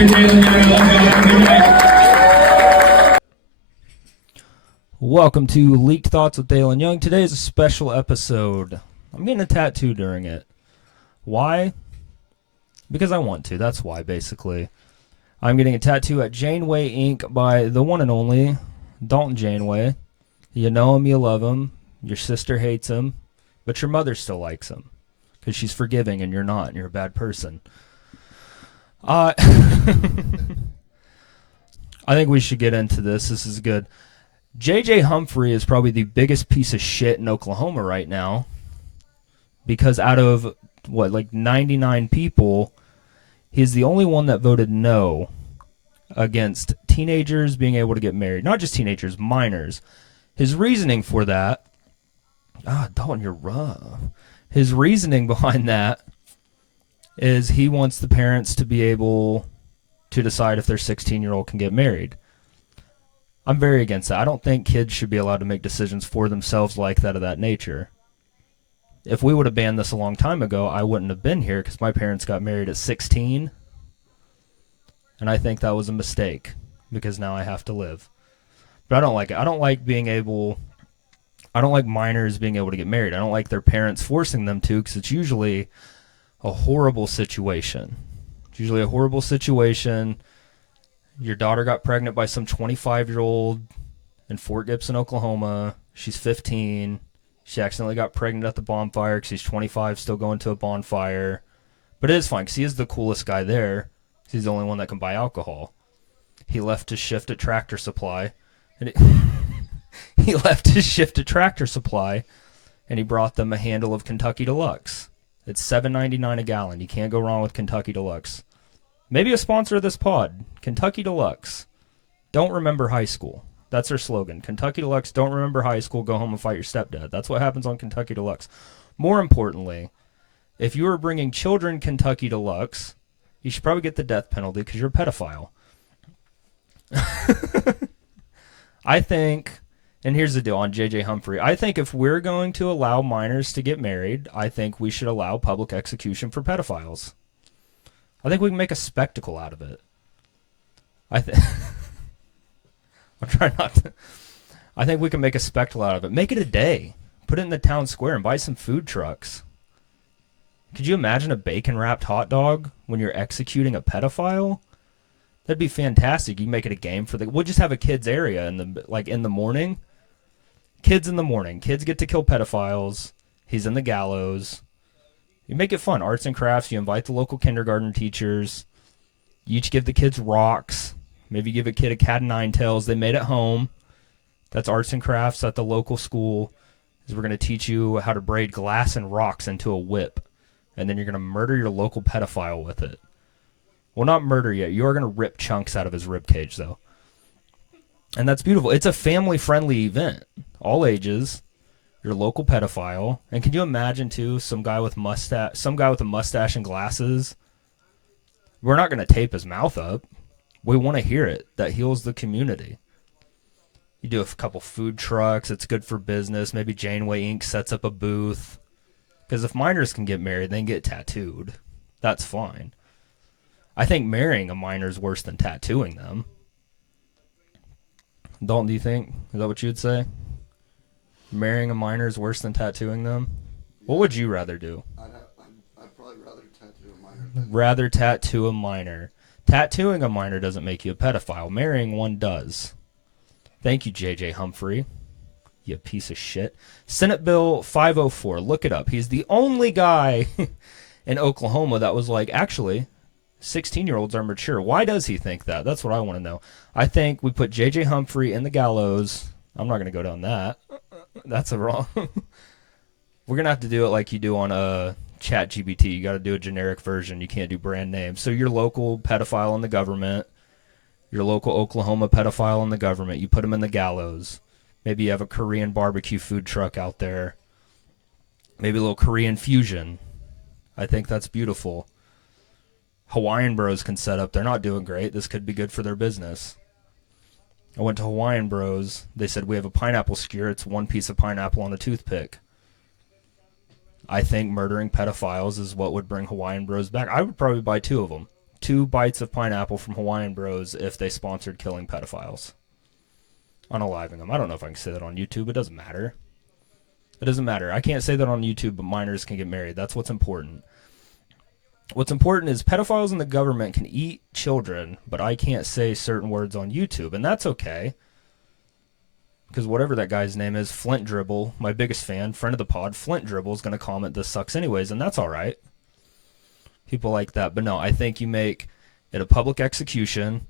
Hi, Dalen. I love y'all. Have a good night. Welcome to Leaked Thoughts with Dalen Young. Today is a special episode. I'm getting a tattoo during it. Why? Because I want to. That's why, basically. I'm getting a tattoo at Janeway Ink by the one and only Dalton Janeway. You know him, you love him. Your sister hates him, but your mother still likes him because she's forgiving and you're not, and you're a bad person. I think we should get into this. This is good. J.J. Humphrey is probably the biggest piece of shit in Oklahoma right now because out of, 99 people, he's the only one that voted no against teenagers being able to get married. Not just teenagers, minors. His reasoning for that... Dalton, you're rough. His reasoning behind that is he wants the parents to be able to decide if their 16-year-old can get married. I'm very against that. I don't think kids should be allowed to make decisions for themselves like that of that nature. If we would have banned this a long time ago, I wouldn't have been here because my parents got married at 16. And I think that was a mistake because now I have to live. But I don't like it. I don't like minors being able to get married. I don't like their parents forcing them to because it's usually a horrible situation. It's usually a horrible situation. Your daughter got pregnant by some 25-year-old in Fort Gibson, Oklahoma. She's 15. She accidentally got pregnant at the bonfire because he's 25, still going to a bonfire. But it is fine because he is the coolest guy there. He's the only one that can buy alcohol. He left his shift at Tractor Supply. And he left his shift at Tractor Supply, and he brought them a handle of Kentucky Deluxe. It's $7.99 a gallon. You can't go wrong with Kentucky Deluxe. Maybe a sponsor of this pod, Kentucky Deluxe. Don't remember high school. That's their slogan. Kentucky Deluxe, don't remember high school, go home and fight your stepdad. That's what happens on Kentucky Deluxe. More importantly, if you are bringing children Kentucky Deluxe, you should probably get the death penalty because you're a pedophile. I think, and here's the deal on J.J. Humphrey, I think if we're going to allow minors to get married, I think we should allow public execution for pedophiles. I think we can make a spectacle out of it. I'm trying not to. I think we can make a spectacle out of it. Make it a day. Put it in the town square and buy some food trucks. Could you imagine a bacon-wrapped hot dog when you're executing a pedophile? That'd be fantastic. You can make it a game for we'll just have a kids area in the morning. Kids in the morning. Kids get to kill pedophiles. He's in the gallows. You make it fun. Arts and crafts. You invite the local kindergarten teachers. You each give the kids rocks. Maybe give a kid a cat of nine tails they made at home. That's arts and crafts at the local school. Is we're going to teach you how to braid glass and rocks into a whip. And then you're going to murder your local pedophile with it. Well, not murder yet. You're going to rip chunks out of his rib cage, though. And that's beautiful. It's a family-friendly event. All ages. Your local pedophile. And can you imagine, too, some guy with a mustache and glasses? We're not going to tape his mouth up. We want to hear it. That heals the community. You do a couple food trucks. It's good for business. Maybe Janeway Ink sets up a booth. Because if minors can get married, they can get tattooed. That's fine. I think marrying a minor is worse than tattooing them. Dalton, do you think? Is that what you would say? Marrying a minor is worse than tattooing them? What would you rather do? I'd probably rather tattoo a minor. Rather tattoo a minor. Tattooing a minor doesn't make you a pedophile. Marrying one does. Thank you, J.J. Humphrey. You piece of shit. Senate Bill 504. Look it up. He's the only guy in Oklahoma that was like, actually, 16-year-olds are mature. Why does he think that? That's what I want to know. I think we put J.J. Humphrey in the gallows. I'm not going to go down that. That's a wrong. We're going to have to do it like you do on ChatGPT. You got to do a generic version. You can't do brand names. So your local pedophile in the government, your local Oklahoma pedophile in the government, you put him in the gallows. Maybe you have a Korean barbecue food truck out there. Maybe a little Korean fusion. I think that's beautiful. Hawaiian Bros can set up. They're not doing great. This could be good for their business. I went to Hawaiian Bros. They said, we have a pineapple skewer. It's one piece of pineapple on a toothpick. I think murdering pedophiles is what would bring Hawaiian Bros back. I would probably buy 2 of them. 2 bites of pineapple from Hawaiian Bros if they sponsored killing pedophiles. Unaliving them. I don't know if I can say that on YouTube. It doesn't matter. It doesn't matter. I can't say that on YouTube, but minors can get married. That's what's important. What's important is pedophiles in the government can eat children, but I can't say certain words on YouTube, and that's okay. Because whatever that guy's name is, Flint Dribble, my biggest fan, friend of the pod, Flint Dribble is going to comment this sucks anyways, and that's all right. People like that. But no, I think you make it a public execution,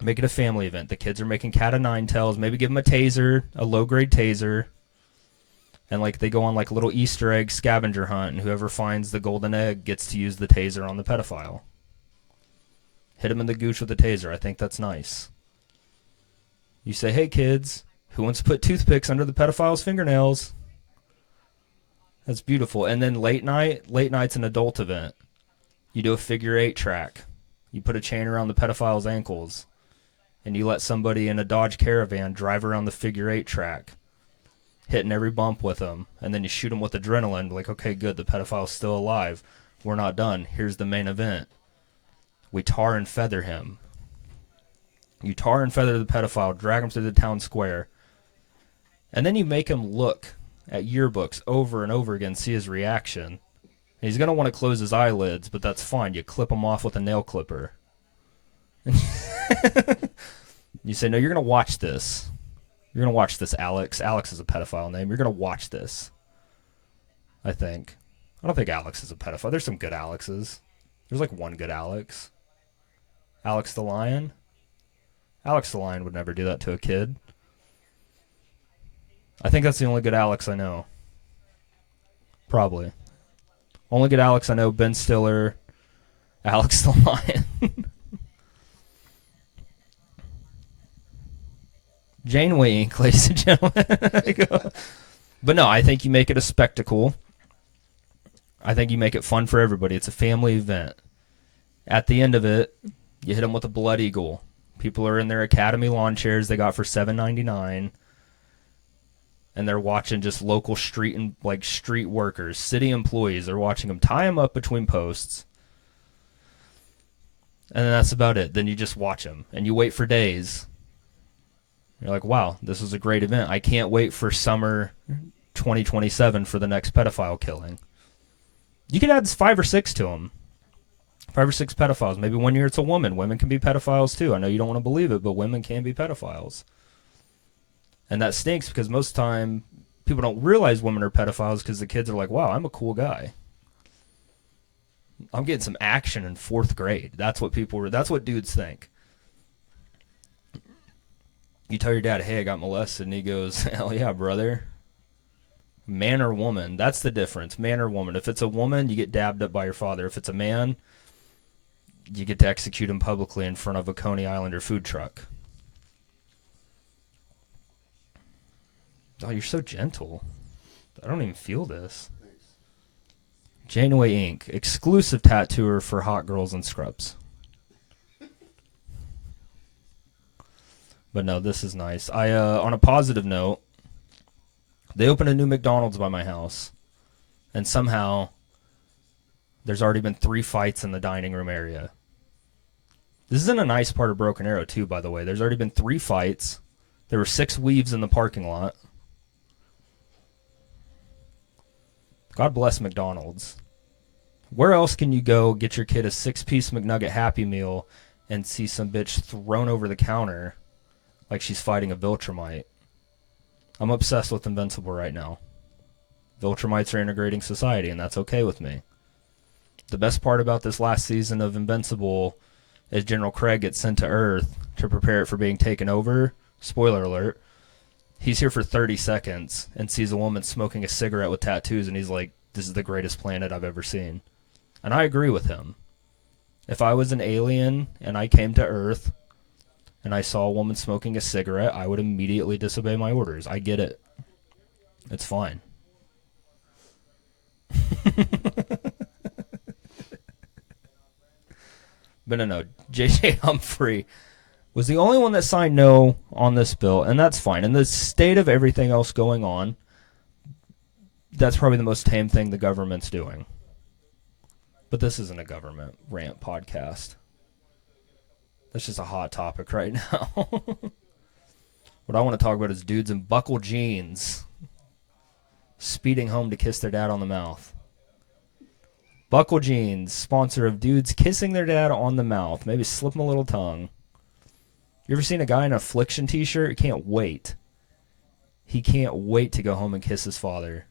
make it a family event. The kids are making cat o' nine tails, maybe give them a taser, a low-grade taser, and like they go on like a little Easter egg scavenger hunt, and whoever finds the golden egg gets to use the taser on the pedophile. Hit him in the gooch with the taser. I think that's nice. You say, hey kids, who wants to put toothpicks under the pedophile's fingernails? That's beautiful. And then late night's an adult event. You do a figure 8 track. You put a chain around the pedophile's ankles, and you let somebody in a Dodge Caravan drive around the figure 8 track, hitting every bump with them, and then you shoot them with adrenaline, like, okay, good, the pedophile's still alive. We're not done. Here's the main event. We tar and feather him. You tar and feather the pedophile, drag him through the town square, and then you make him look at yearbooks over and over again, see his reaction. And he's going to want to close his eyelids, but that's fine. You clip him off with a nail clipper. You say, no, you're going to watch this. You're going to watch this, Alex. Alex is a pedophile name. You're going to watch this, I think. I don't think Alex is a pedophile. There's some good Alexes. There's like one good Alex. Alex the Lion. Alex the Lion would never do that to a kid. I think that's the only good Alex I know. Probably. Only good Alex I know, Ben Stiller, Alex the Lion. Janeway Ink, ladies and gentlemen. But no, I think you make it a spectacle. I think you make it fun for everybody. It's a family event. At the end of it, you hit them with a blood eagle. People are in their Academy lawn chairs they got for $7.99, and they're watching just local street workers, city employees. They're watching them tie them up between posts, and then that's about it. Then you just watch them, and you wait for days. You're like, wow, this was a great event. I can't wait for summer 2027 for the next pedophile killing. You could add 5 or 6 to them. 5 or 6 pedophiles. Maybe one year it's a woman. Women can be pedophiles too. I know you don't want to believe it, but women can be pedophiles. And that stinks because most of the time people don't realize women are pedophiles because the kids are like, wow, I'm a cool guy. I'm getting some action in 4th grade. That's what dudes think. You tell your dad, hey, I got molested, and he goes, hell yeah, brother. Man or woman, that's the difference. Man or woman. If it's a woman, you get dabbed up by your father. If it's a man, you get to execute him publicly in front of a Coney Islander food truck. Oh, you're so gentle. I don't even feel this. Thanks. Janeway Ink, exclusive tattooer for hot girls and scrubs. But no, this is nice. On a positive note, they opened a new McDonald's by my house, and somehow there's already been 3 fights in the dining room area. This is in a nice part of Broken Arrow, too, by the way. There's already been 3 fights. There were 6 weaves in the parking lot. God bless McDonald's. Where else can you go get your kid a 6-piece McNugget Happy Meal and see some bitch thrown over the counter like she's fighting a Viltrumite? I'm obsessed with Invincible right now. Viltrumites are integrating society, and that's okay with me. The best part about this last season of Invincible is General Craig gets sent to Earth to prepare it for being taken over. Spoiler alert. He's here for 30 seconds and sees a woman smoking a cigarette with tattoos, and he's like, this is the greatest planet I've ever seen. And I agree with him. If I was an alien and I came to Earth and I saw a woman smoking a cigarette, I would immediately disobey my orders. I get it. It's fine. But no. J.J. Humphrey was the only one that signed no on this bill, and that's fine. In the state of everything else going on, that's probably the most tame thing the government's doing. But this isn't a government rant podcast. That's just a hot topic right now. What I want to talk about is dudes in buckle jeans speeding home to kiss their dad on the mouth. Buckle jeans, sponsor of dudes kissing their dad on the mouth. Maybe slip him a little tongue. You ever seen a guy in an Affliction t-shirt? He can't wait. He can't wait to go home and kiss his father.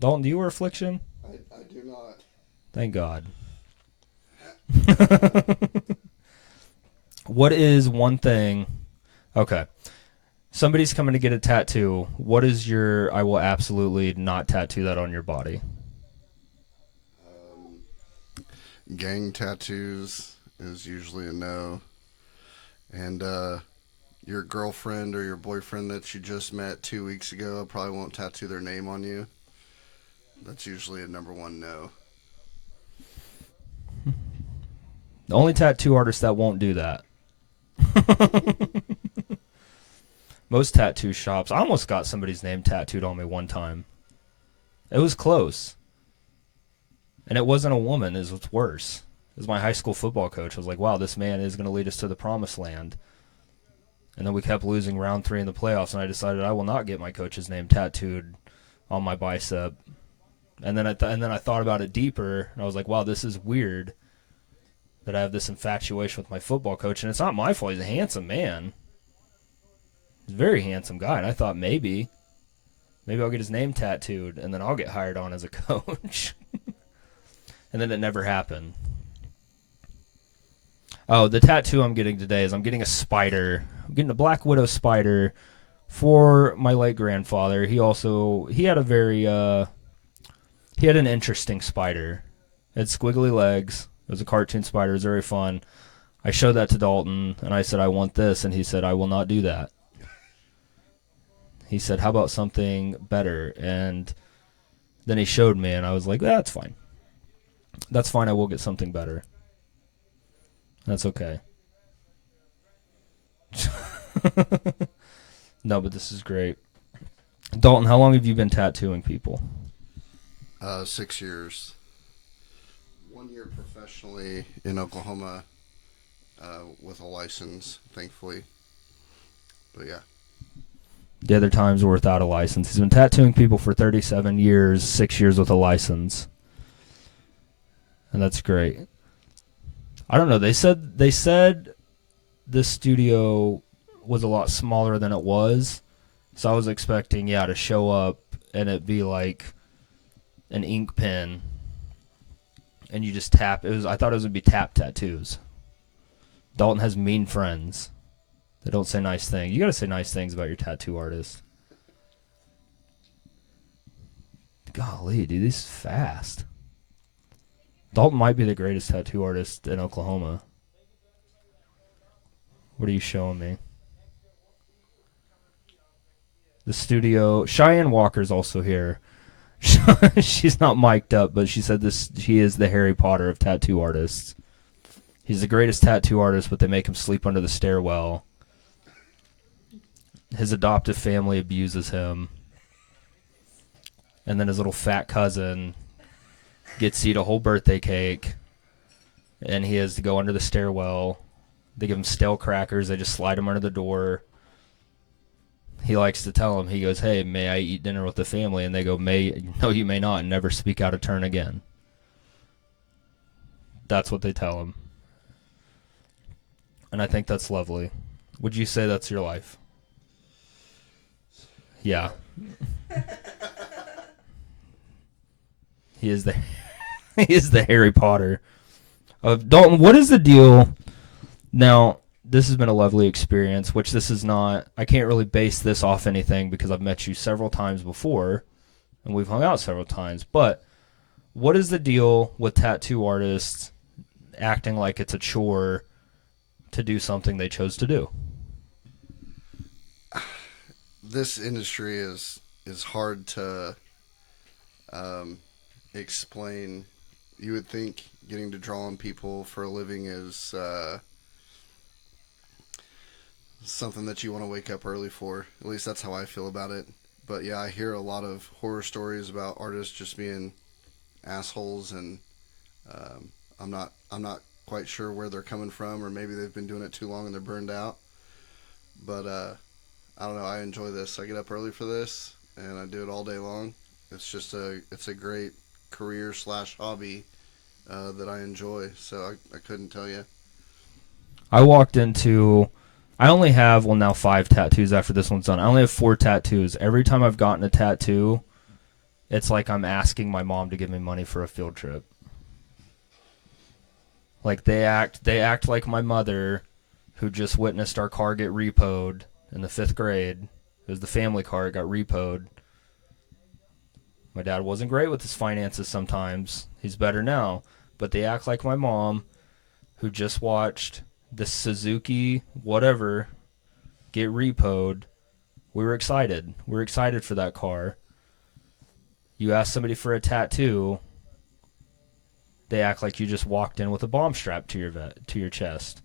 Dalton, do you wear Affliction? I do not. Thank God. What is one thing? Okay. Somebody's coming to get a tattoo. What is your, I will absolutely not tattoo that on your body? Gang tattoos is usually a no. And your girlfriend or your boyfriend that you just met 2 weeks ago, I probably won't tattoo their name on you. That's usually a number one no. The only tattoo artist that won't do that. Most tattoo shops. I almost got somebody's name tattooed on me one time. It was close. And it wasn't a woman, is what's worse. It was my high school football coach. I was like, wow, this man is going to lead us to the promised land. And then we kept losing round 3 in the playoffs, and I decided I will not get my coach's name tattooed on my bicep. And then I thought about it deeper, and I was like, wow, this is weird that I have this infatuation with my football coach. And it's not my fault. He's a handsome man. He's a very handsome guy. And I thought maybe I'll get his name tattooed, and then I'll get hired on as a coach. And then it never happened. Oh, the tattoo I'm getting today is I'm getting a spider. I'm getting a Black Widow spider for my late grandfather. He had an interesting spider. It had squiggly legs. It was a cartoon spider. It was very fun. I showed that to Dalton, and I said, I want this, and he said, I will not do that. He said, how about something better? And then he showed me, and I was like, that's fine. That's fine, I will get something better. That's okay. No, but this is great. Dalton, how long have you been tattooing people? 6 years. 1 year professionally in Oklahoma with a license, thankfully. But yeah. The other times were without a license. He's been tattooing people for 37 years, 6 years with a license. And that's great. I don't know. They said this studio was a lot smaller than it was. So I was expecting, to show up and it be like an ink pen and you just tap. I thought it was going to be tap tattoos. Dalton has mean friends. They don't say nice things. You got to say nice things about your tattoo artist. Golly, dude, this is fast. Dalton might be the greatest tattoo artist in Oklahoma. What are you showing me? The studio. Cheyenne Walker's also here. She's not mic'd up, but she said he is the Harry Potter of tattoo artists. He's the greatest tattoo artist, but they make him sleep under the stairwell. His adoptive family abuses him. And then his little fat cousin gets to eat a whole birthday cake. And he has to go under the stairwell. They give him stale crackers. They just slide him under the door. He likes to tell him, he goes, hey, may I eat dinner with the family? And they go, no, you may not, and never speak out of turn again. That's what they tell him. And I think that's lovely. Would you say that's your life? Yeah. He is the Harry Potter. Dalton, what is the deal? Now, this has been a lovely experience, which this is not. I can't really base this off anything because I've met you several times before, and we've hung out several times. But what is the deal with tattoo artists acting like it's a chore to do something they chose to do? This industry is hard to explain. You would think getting to draw on people for a living is something that you want to wake up early for. At least that's how I feel about it. But yeah, I hear a lot of horror stories about artists just being assholes, and I'm not quite sure where they're coming from, or maybe they've been doing it too long and they're burned out. But I don't know. I enjoy this. I get up early for this, and I do it all day long. It's a great career slash hobby that I enjoy. So I couldn't tell you. I walked into, I only have, well, now 5 tattoos after this one's done. I only have 4 tattoos. Every time I've gotten a tattoo, it's like I'm asking my mom to give me money for a field trip. Like they act like my mother, who just witnessed our car get repoed in the 5th grade. It was the family car, it got repoed. My dad wasn't great with his finances sometimes. He's better now. But they act like my mom, who just watched the Suzuki whatever get repoed. We were excited. We were excited for that car. You ask somebody for a tattoo, they act like you just walked in with a bomb strapped to your chest.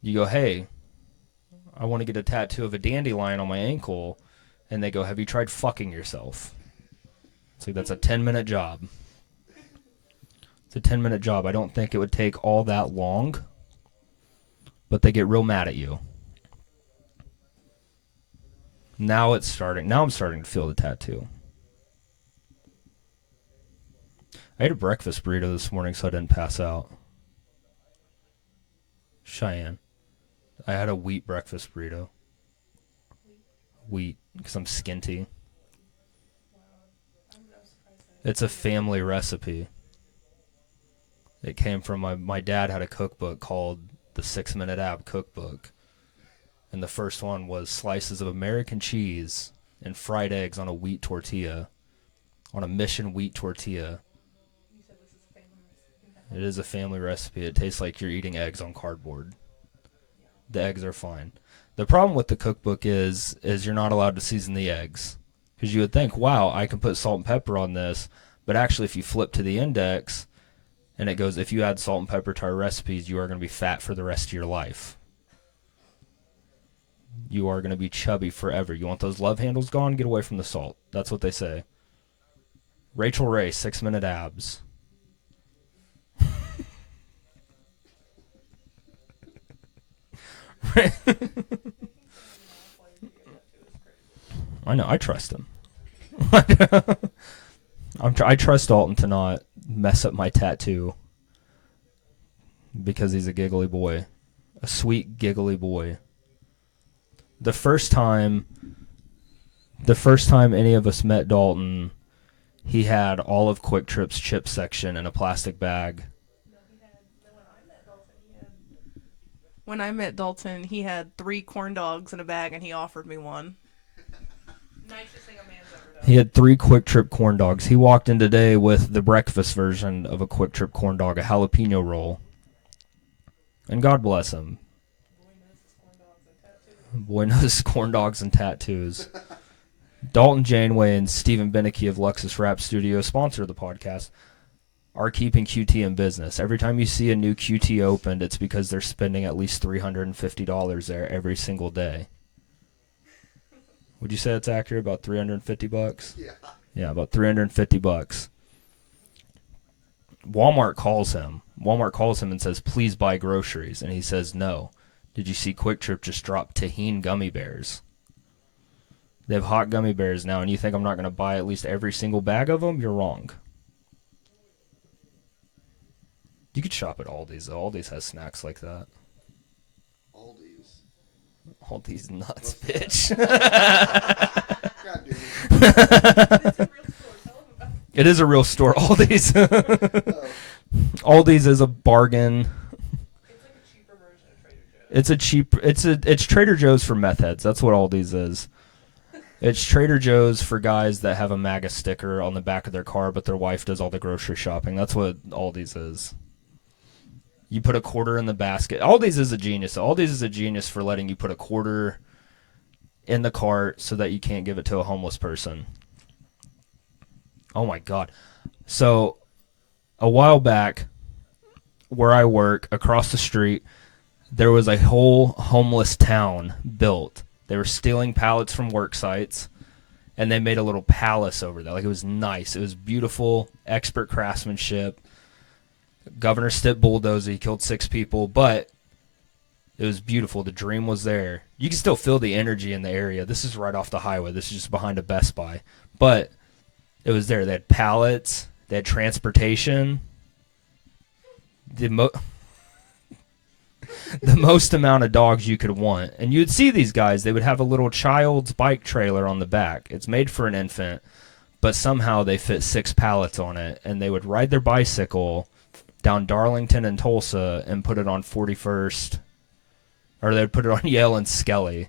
You go, hey, I want to get a tattoo of a dandelion on my ankle, and they go, have you tried fucking yourself? It's like, that's a 10-minute job. It's a 10-minute job. I don't think it would take all that long, but they get real mad at you. Now it's starting. Now I'm starting to feel the tattoo. I ate a breakfast burrito this morning so I didn't pass out. Cheyenne. I had a wheat breakfast burrito. Wheat, because I'm skinty. It's a family recipe. It came from my dad had a cookbook called the 6-Minute Ab Cookbook. And the first one was slices of American cheese and fried eggs on a wheat tortilla. On a Mission wheat tortilla. It is a family recipe. It tastes like you're eating eggs on cardboard. The eggs are fine. The problem with the cookbook is you're not allowed to season the eggs. Because you would think, wow, I can put salt and pepper on this. But actually, if you flip to the index, and it goes, if you add salt and pepper to our recipes, you are going to be fat for the rest of your life. You are going to be chubby forever. You want those love handles gone? Get away from the salt. That's what they say. Rachel Ray, 6-Minute Abs. I know. I trust him. I trust Dalton to not mess up my tattoo because he's a giggly boy, a sweet giggly boy. The first time any of us met Dalton, he had all of Quick Trip's chip section in a plastic bag. When I met Dalton, he had 3 corn dogs in a bag, and he offered me one. Nicest thing a man's ever done. He had 3 Quick Trip corn dogs. He walked in today with the breakfast version of a Quick Trip corn dog, a jalapeno roll. And God bless him. Boy knows corn dogs and tattoos. Dalton Janeway and Stephen Beneke of Luxus Rap Studio, sponsor of the podcast, are keeping QT in business. Every time you see a new QT opened, it's because they're spending at least $350 there every single day. Would you say that's accurate? About $350? Yeah. Yeah, about $350. Walmart calls him and says, please buy groceries. And he says, no. Did you see Quick Trip just drop Tahine gummy bears? They have hot gummy bears now, and you think I'm not going to buy at least every single bag of them? You're wrong. You could shop at Aldi's, though. Aldi's has snacks like that. Aldi's nuts, bitch. It is a real store. Aldi's. Aldi's is a bargain. It's a cheap. It's Trader Joe's for meth heads. That's what Aldi's is. It's Trader Joe's for guys that have a MAGA sticker on the back of their car, but their wife does all the grocery shopping. That's what Aldi's is. You put a quarter in the basket. Aldi's is a genius. Aldi's is a genius for letting you put a quarter in the cart so that you can't give it to a homeless person. Oh my God. So a while back, where I work, across the street, there was a whole homeless town built. They were stealing pallets from work sites, and they made a little palace over there. Like, it was nice. It was beautiful, expert craftsmanship. Governor Stitt bulldozed. He killed 6 people, but it was beautiful. The dream was there. You can still feel the energy in the area. This is right off the highway. This is just behind a Best Buy. But it was there. They had pallets. They had transportation. The most amount of dogs you could want. And you'd see these guys. They would have a little child's bike trailer on the back. It's made for an infant, but somehow they fit 6 pallets on it. And they would ride their bicycle down Darlington and Tulsa and put it on 41st, or they would put it on Yale and Skelly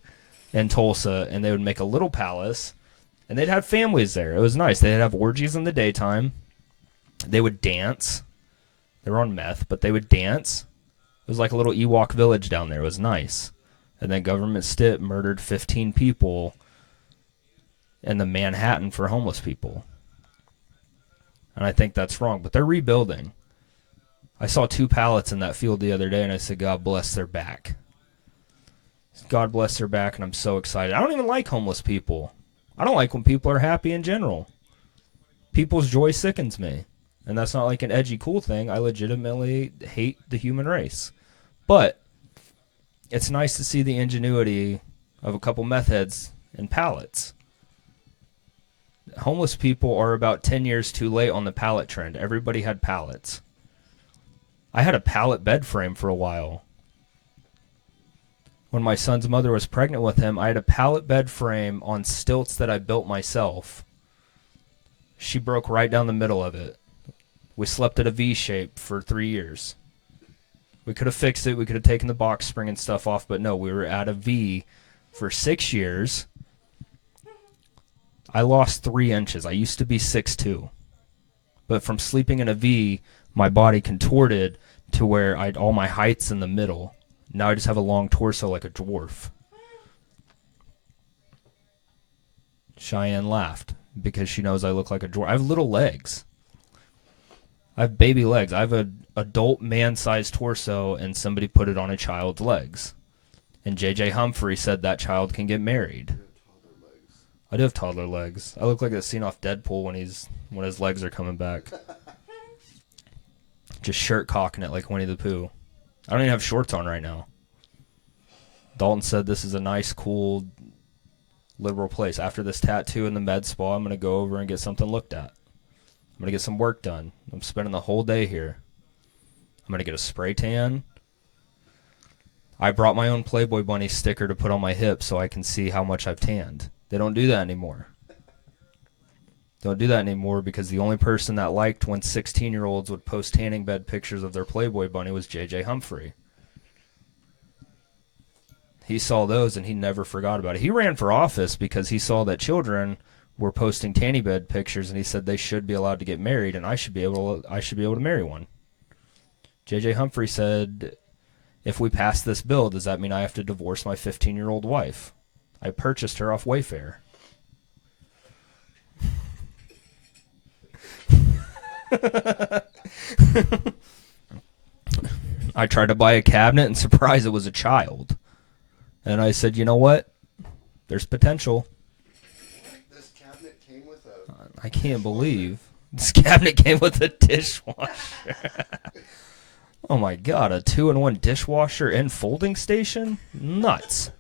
in Tulsa, and they would make a little palace, and they'd have families there. It was nice. They'd have orgies in the daytime. They would dance. They were on meth, but they would dance. It was like a little Ewok village down there. It was nice. And then Government Stitt murdered 15 people in the Manhattan for homeless people. And I think that's wrong, but they're rebuilding. I saw 2 pallets in that field the other day, and I said, God bless their back. God bless their back, and I'm so excited. I don't even like homeless people. I don't like when people are happy in general. People's joy sickens me. And that's not like an edgy, cool thing. I legitimately hate the human race. But it's nice to see the ingenuity of a couple meth heads in pallets. Homeless people are about 10 years too late on the pallet trend. Everybody had pallets. I had a pallet bed frame for a while. When my son's mother was pregnant with him, I had a pallet bed frame on stilts that I built myself. She broke right down the middle of it. We slept at a V shape for 3 years. We could have fixed it. We could have taken the box spring and stuff off, but no, we were at a V for 6 years. I lost 3 inches. I used to be 6'2". But from sleeping in a V, my body contorted to where all my height's in the middle. Now I just have a long torso like a dwarf. Cheyenne laughed because she knows I look like a dwarf. I have little legs. I have baby legs. I have an adult man-sized torso, and somebody put it on a child's legs. And J.J. Humphrey said that child can get married. I do have toddler legs. I look like that scene off Deadpool when his legs are coming back. Just shirt cocking it like Winnie the Pooh. I don't even have shorts on right now. Dalton said this is a nice, cool, liberal place. After this tattoo in the med spa, I'm going to go over and get something looked at. I'm going to get some work done. I'm spending the whole day here. I'm going to get a spray tan. I brought my own Playboy Bunny sticker to put on my hip so I can see how much I've tanned. They don't do that anymore. Don't do that anymore because the only person that liked when 16-year-olds would post tanning bed pictures of their Playboy Bunny was J.J. Humphrey. He saw those and he never forgot about it. He ran for office because he saw that children were posting tanning bed pictures and he said they should be allowed to get married and I should be able to marry one. J.J. Humphrey said, if we pass this bill, does that mean I have to divorce my 15-year-old wife? I purchased her off Wayfair. I tried to buy a cabinet and surprise it was a child. And I said, you know what? There's potential. This cabinet came with a... I can't believe. This cabinet came with a dishwasher. Oh my god, a 2-in-1 dishwasher and folding station? Nuts.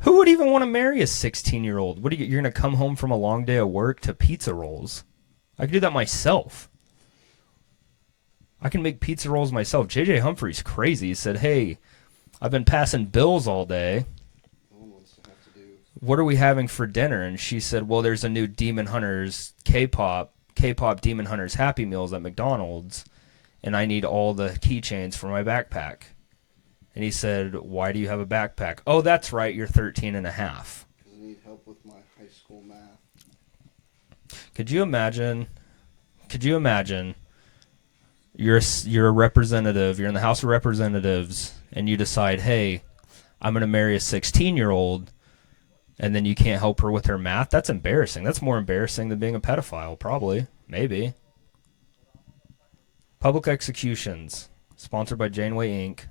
Who would even want to marry a 16-year-old? You're going to come home from a long day of work to pizza rolls? I can do that myself. I can make pizza rolls myself. J.J. Humphrey's crazy. He said, hey, I've been passing bills all day. What are we having for dinner? And she said, well, there's a new Demon Hunters K-pop Demon Hunters Happy Meals at McDonald's, and I need all the keychains for my backpack. And he said, why do you have a backpack? Oh, that's right, you're 13 and a half. I need help with my high school math. Could you imagine you're a representative, you're in the House of Representatives, and you decide, hey, I'm going to marry a 16-year-old, and then you can't help her with her math? That's embarrassing. That's more embarrassing than being a pedophile, probably. Maybe. Public executions, sponsored by Janeway Ink.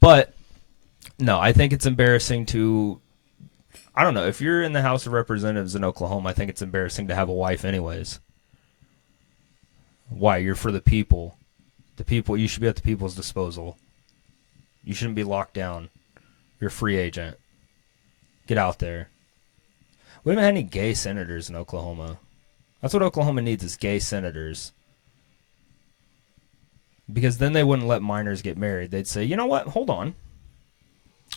But no, I think it's embarrassing to I don't know. If you're in the House of Representatives in Oklahoma, I think it's embarrassing to have a wife anyways. Why? You're for the people. The people, you should be at the people's disposal. You shouldn't be locked down. You're a free agent. Get out there. We haven't had any gay senators in Oklahoma. That's what Oklahoma needs, is gay senators. Because then they wouldn't let minors get married. They'd say, you know what? Hold on.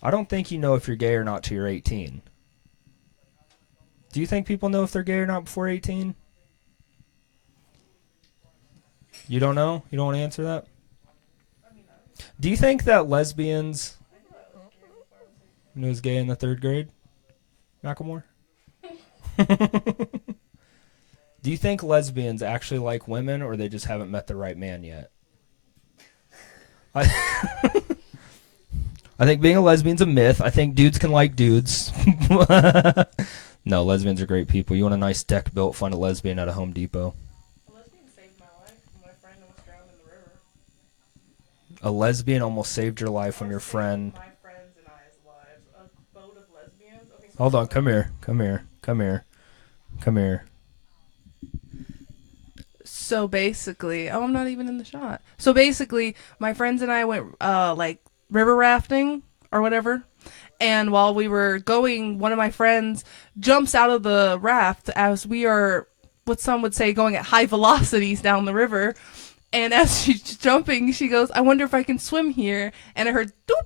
I don't think you know if you're gay or not till you're 18. Do you think people know if they're gay or not before 18? You don't know? You don't want to answer that? Do you think that lesbians knew was gay in the 3rd grade? Macklemore? Do you think lesbians actually like women, or they just haven't met the right man yet? I think being a lesbian's a myth. I think dudes can like dudes. No, lesbians are great people. You want a nice deck built, find a lesbian at a Home Depot. A lesbian saved my life when my friend almost drowned in the river. A lesbian almost saved your life when your friend... My friends and I's lives. A boat of lesbians. Okay, so Hold on, come here. So basically, I'm not even in the shot. So basically, my friends and I went like river rafting or whatever. And while we were going, one of my friends jumps out of the raft as we are, what some would say, going at high velocities down the river. And as she's jumping, she goes, I wonder if I can swim here. And I heard, doop.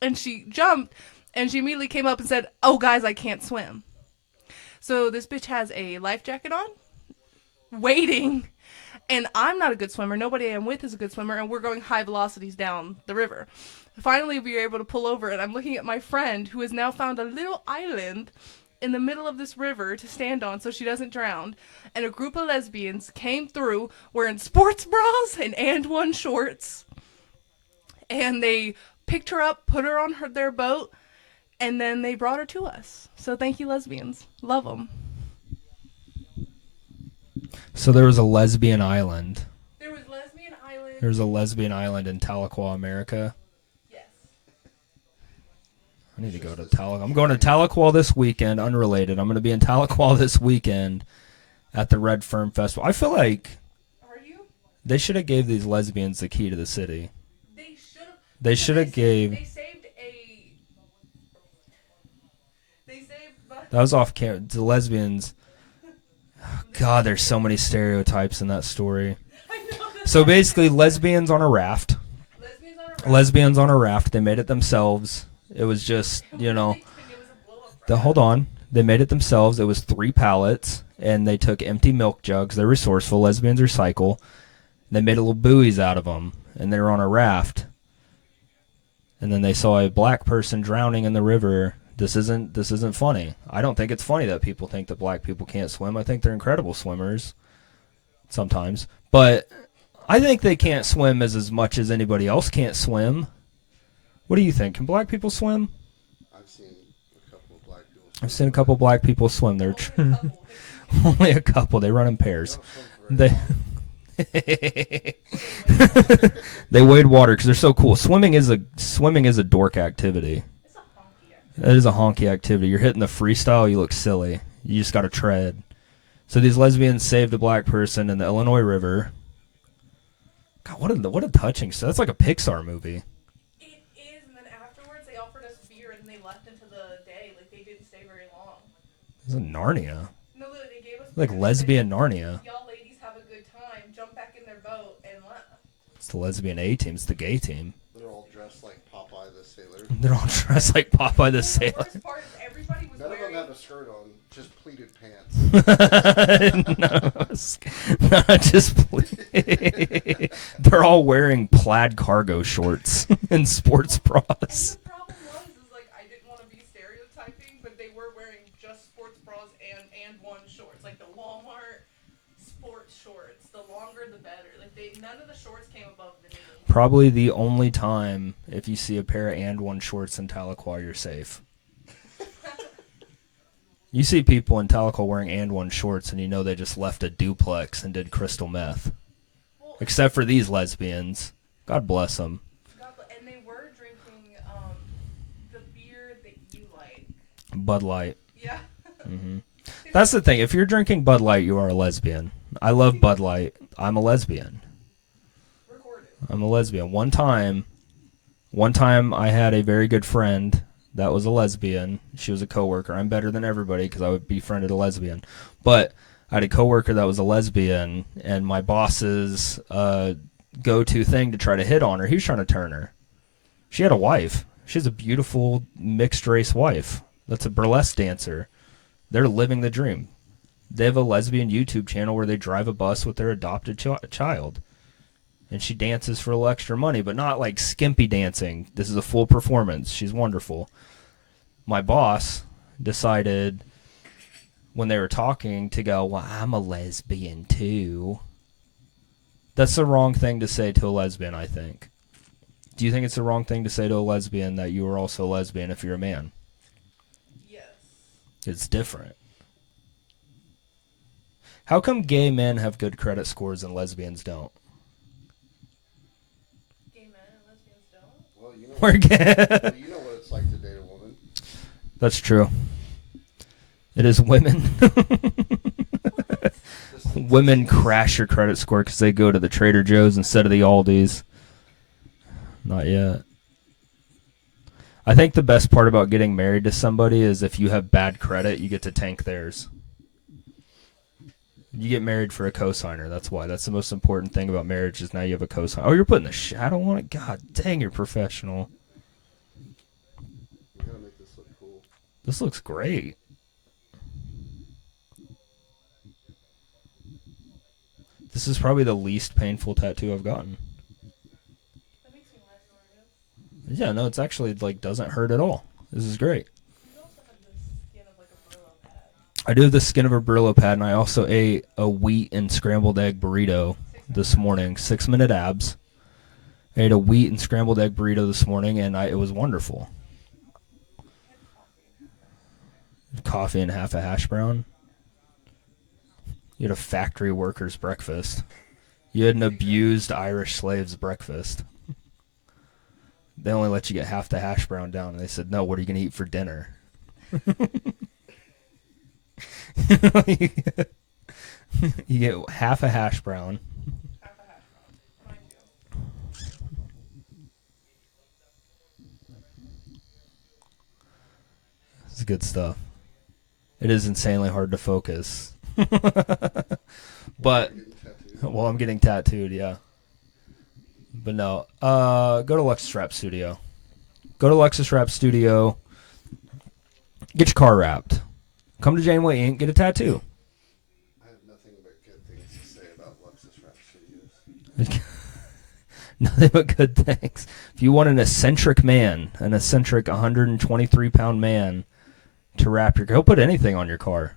And she jumped, and she immediately came up and said, oh, guys, I can't swim. So this bitch has a life jacket on, waiting, and I'm not a good swimmer. Nobody I'm with is a good swimmer, and we're going high velocities down the river. Finally, we were able to pull over, and I'm looking at my friend, who has now found a little island in the middle of this river to stand on so she doesn't drown. And a group of lesbians came through wearing sports bras and one shorts. And they picked her up, put her on their boat, and then they brought her to us. So thank you, lesbians. Love them. So there was a lesbian island. There was lesbian island. There's a lesbian island in Tahlequah, America. Yes. I need to go to Tahlequah. I'm going to Tahlequah this weekend, unrelated. I'm going to be in Tahlequah this weekend at the Red Fern Festival. I feel like Are you? they should have gave these lesbians the key to the city. They should have. They should have gave... They saved a. They saved. That was off camera. The lesbians... Oh, God, there's so many stereotypes in that story. I know So basically, lesbians on a raft. Lesbians on a raft. Lesbians on a raft. They made it themselves. It was just, you know... It was a blow-up Hold on. They made it themselves. It was 3 pallets, and they took empty milk jugs. They're resourceful. Lesbians recycle. They made little buoys out of them, and they were on a raft. And then they saw a black person drowning in the river. This isn't funny. I don't think it's funny that people think that black people can't swim. I think they're incredible swimmers sometimes. But I think they can't swim as much as anybody else can't swim. What do you think? Can black people swim? I've seen a couple of black people. I've seen a couple black people swim. They're only a couple. They run in pairs. They they wade water because they're so cool. Swimming is a dork activity. It is a honky activity. You're hitting the freestyle. You look silly. You just got to tread. So these lesbians saved a black person in the Illinois River. God, what a touching story. That's like a Pixar movie. It is, and then afterwards they offered us beer, and they left into the day. Like, they didn't stay very long. This is Narnia. No, they gave us Like beer, lesbian they Narnia. said, y'all ladies have a good time. Jump back in their boat and left. It's the lesbian A team. It's the gay team. They're all dressed like Popeye the Sailor. They're all dressed like Popeye the The Sailor. worst part is everybody was None of them wearing. have a skirt on, just pleated pants. no, just they're all wearing plaid cargo shorts and sports bras. The problem was like I didn't want to be stereotyping, but they were wearing just sports bras and one shorts, like the Walmart sports shorts. The longer the better. Like none of the shorts came above the knee. Probably the only time if you see a pair of and one shorts in Tahlequah, you're safe. You see people in Tahlequah wearing and one shorts, and you know they just left a duplex and did crystal meth. Except for these lesbians. God bless them. And they were drinking the beer that you like. Bud Light. Yeah. That's the thing. If you're drinking Bud Light, you are a lesbian. I love Bud Light. I'm a lesbian. I'm a lesbian. One time I had a very good friend that was a lesbian. She was a coworker. I'm better than everybody because I would befriended a lesbian. But I had a coworker that was a lesbian, and my boss's go-to thing to try to hit on her, he was trying to turn her. She had a wife. She has a beautiful mixed-race wife. That's a burlesque dancer. They're living the dream. They have a lesbian YouTube channel where they drive a bus with their adopted child. And she dances for a little extra money, but not like skimpy dancing. This is a full performance. She's wonderful. My boss decided when they were talking to go, well, I'm a lesbian too. That's the wrong thing to say to a lesbian, I think. Do you think it's the wrong thing to say to a lesbian that you are also a lesbian if you're a man? Yes. It's different. How come gay men have good credit scores and lesbians don't? Gay men and lesbians don't? Well, you know, We're gay. well, you know what it's like to date a woman. That's true. It is women. Women crash your credit score because they go to the Trader Joe's instead of the Aldi's. Not yet. I think the best part about getting married to somebody is if you have bad credit, you get to tank theirs. You get married for a cosigner. That's why. That's the most important thing about marriage is now you have a cosigner. Oh, you're putting the shadow on it? God dang, you're professional. You gotta make this look cool. This looks great. This is probably the least painful tattoo I've gotten. That makes me laugh, Mario. Yeah, no, it's actually like doesn't hurt at all. This is great. You also have the skin of like a Brillo pad. I do have the skin of a Brillo pad, and I also ate a wheat and scrambled egg burrito this morning. 6-minute abs. I ate a wheat and scrambled egg burrito this morning, and it was wonderful. Coffee and half a hash brown. You had a factory worker's breakfast. You had an abused Irish slave's breakfast. They only let you get half the hash brown down, and they said, no, what are you going to eat for dinner? You get half a hash brown. It's good stuff. It is insanely hard to focus. But, well, I'm getting tattooed, yeah. But no, go to Lexus Wrap Studio. Go to Lexus Wrap Studio. Get your car wrapped. Come to Janeway Ink. Get a tattoo. I have nothing but good things to say about Lexus Wrap Studios. Nothing but good things. If you want an eccentric 123-pound man to wrap your car, he'll put anything on your car.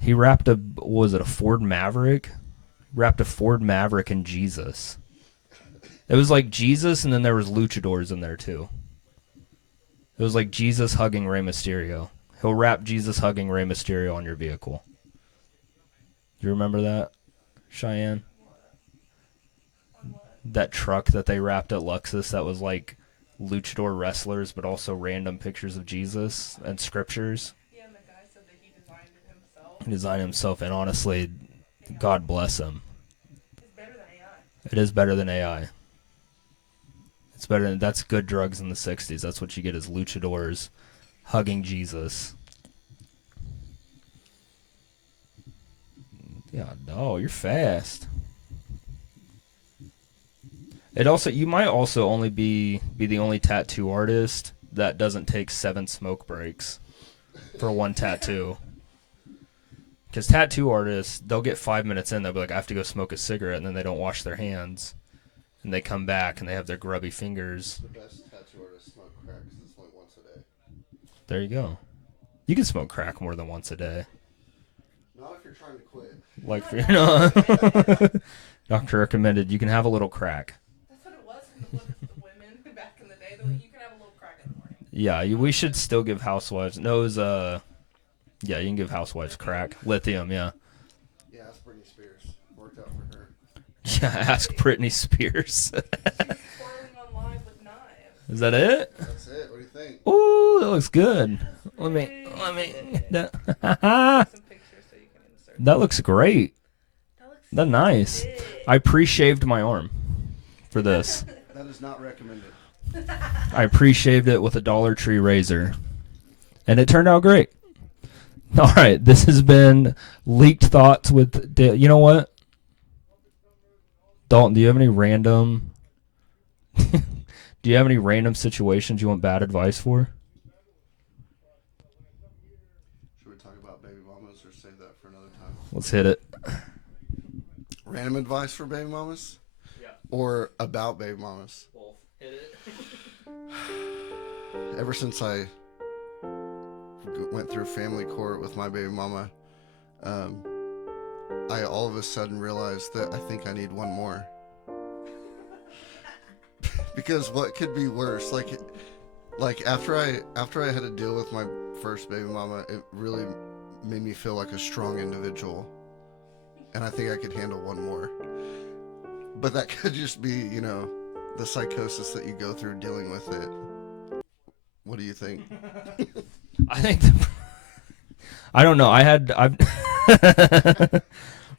He wrapped a Ford Maverick? Wrapped a Ford Maverick in Jesus. It was like Jesus, and then there was luchadors in there too. It was like Jesus hugging Rey Mysterio. He'll wrap Jesus hugging Rey Mysterio on your vehicle. Do you remember that, Cheyenne? That truck that they wrapped at Lexus that was like luchador wrestlers, but also random pictures of Jesus and scriptures. Yeah, and the guy said that he designed it himself. He designed himself, and honestly, God bless him. It's better than AI. It is better than AI. It's better than, that's good drugs in the 60s. That's what you get is luchadors hugging Jesus. Yeah, no, you're fast. It also, you might also only be the only tattoo artist that doesn't take 7 smoke breaks for one tattoo. Because tattoo artists, they'll get 5 minutes in, they'll be like, I have to go smoke a cigarette, and then they don't wash their hands. And they come back, and they have their grubby fingers. The best tattoo artists smoke crack because it's only once a day. There you go. You can smoke crack more than once a day. Not if you're trying to quit. Like, for, doctor recommended you can have a little crack. That's what it was for the women back in the day. Though you can have a little crack in the morning. Yeah, we should still give housewives. No, it was, yeah, you can give housewives crack. Lithium, yeah. Yeah, that's Britney Spears. Worked out for her. Yeah, ask Britney Spears. She was twirling on live with knives. Is that it? That's it. What do you think? think? Ooh, that looks good. Let me. That, Some pictures so you can insert. that looks great. That looks That's nice. big. I pre-shaved my arm for this. That is not recommended. I pre-shaved it with a Dollar Tree razor, and it turned out great. All right, this has been Leaked Thoughts with. You know what, Dalton? Do you have any random? Do you have any random situations you want bad advice for? Should we talk about baby mamas or save that for another time? Let's hit it. Random advice for baby mamas? Yeah. Or about baby mamas? Hit it. Ever since I went through family court with my baby mama, I all of a sudden realized that I think I need one more. Because what could be worse? Like after I had to deal with my first baby mama, it really made me feel like a strong individual, and I think I could handle one more. But that could just be, you know, the psychosis that you go through dealing with it. What do you think? I think. I don't know. I've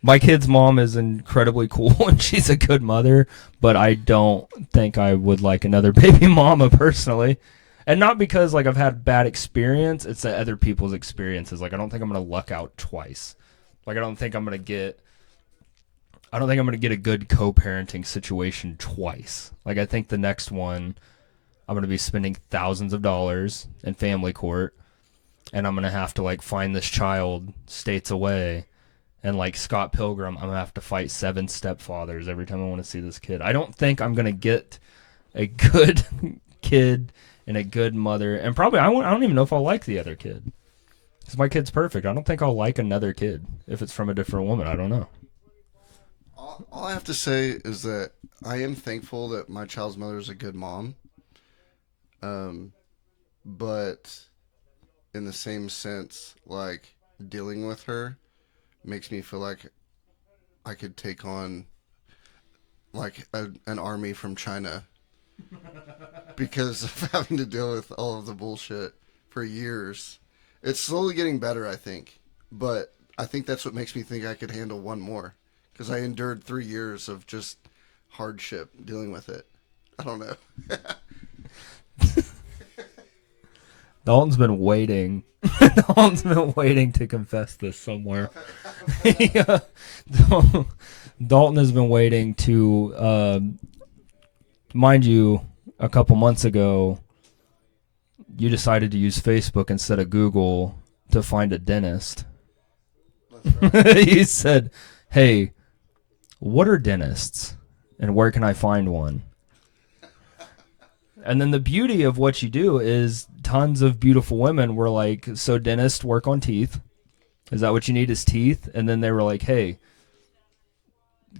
my kid's mom is incredibly cool and she's a good mother, but I don't think I would like another baby mama personally. And not because like I've had bad experience, it's that other people's experiences. Like I don't think I'm gonna luck out twice. Like I don't think I'm gonna get a good co-parenting situation twice. Like I think the next one I'm gonna be spending thousands of dollars in family court, and I'm gonna have to like find this child states away. And like Scott Pilgrim, I'm going to have to fight 7 stepfathers every time I want to see this kid. I don't think I'm going to get a good kid and a good mother. And probably, I don't even know if I'll like the other kid. Because my kid's perfect. I don't think I'll like another kid if it's from a different woman. I don't know. All I have to say is that I am thankful that my child's mother is a good mom. But in the same sense, like dealing with her makes me feel like I could take on like an army from China because of having to deal with all of the bullshit for years. It's slowly getting better, I think, but I think that's what makes me think I could handle one more because I endured 3 years of just hardship dealing with it. I don't know. Dalton's been waiting. Dalton's been waiting to confess this somewhere. Yeah. Dalton has been waiting to, mind you, a couple months ago, you decided to use Facebook instead of Google to find a dentist. That's right. You said, hey, what are dentists and where can I find one? And then the beauty of what you do is tons of beautiful women were like, so dentists work on teeth. Is that what you need is teeth? And then they were like, hey,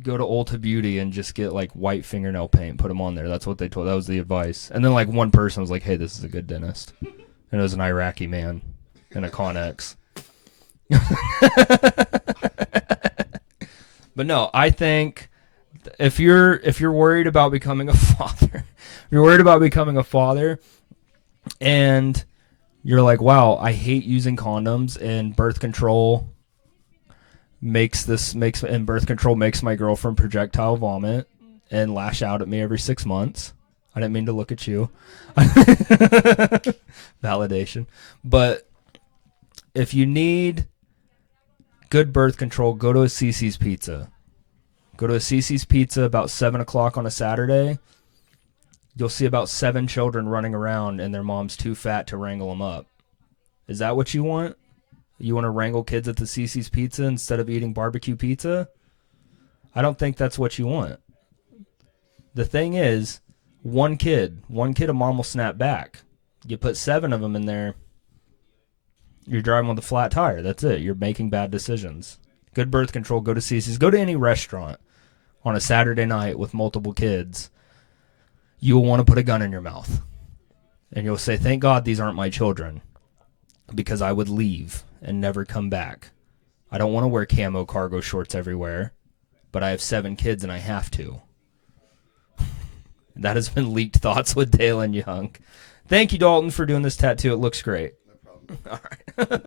go to Ulta Beauty and just get like white fingernail paint, put them on there. That's what they told. That was the advice. And then like one person was like, hey, this is a good dentist. And it was an Iraqi man in a Connex. But no, I think if you're worried about becoming a father, if you're worried about becoming a father and you're like, wow, I hate using condoms and birth control makes my girlfriend projectile vomit and lash out at me every 6 months. I didn't mean to look at you. Validation. But if you need good birth control, go to a Cece's Pizza. Go to a Cece's Pizza about 7 o'clock on a Saturday. You'll see about 7 children running around and their mom's too fat to wrangle them up. Is that what you want? You want to wrangle kids at the Cece's Pizza instead of eating barbecue pizza? I don't think that's what you want. The thing is, one kid a mom will snap back. You put 7 of them in there, you're driving with a flat tire. That's it. You're making bad decisions. Good birth control, go to Cece's. Go to any restaurant on a Saturday night with multiple kids. You'll want to put a gun in your mouth. And you'll say, thank God these aren't my children. Because I would leave and never come back. I don't want to wear camo cargo shorts everywhere. But I have 7 kids and I have to. That has been Leaked Thoughts with Dalen Young. Thank you, Dalton, for doing this tattoo. It looks great. No problem. All right.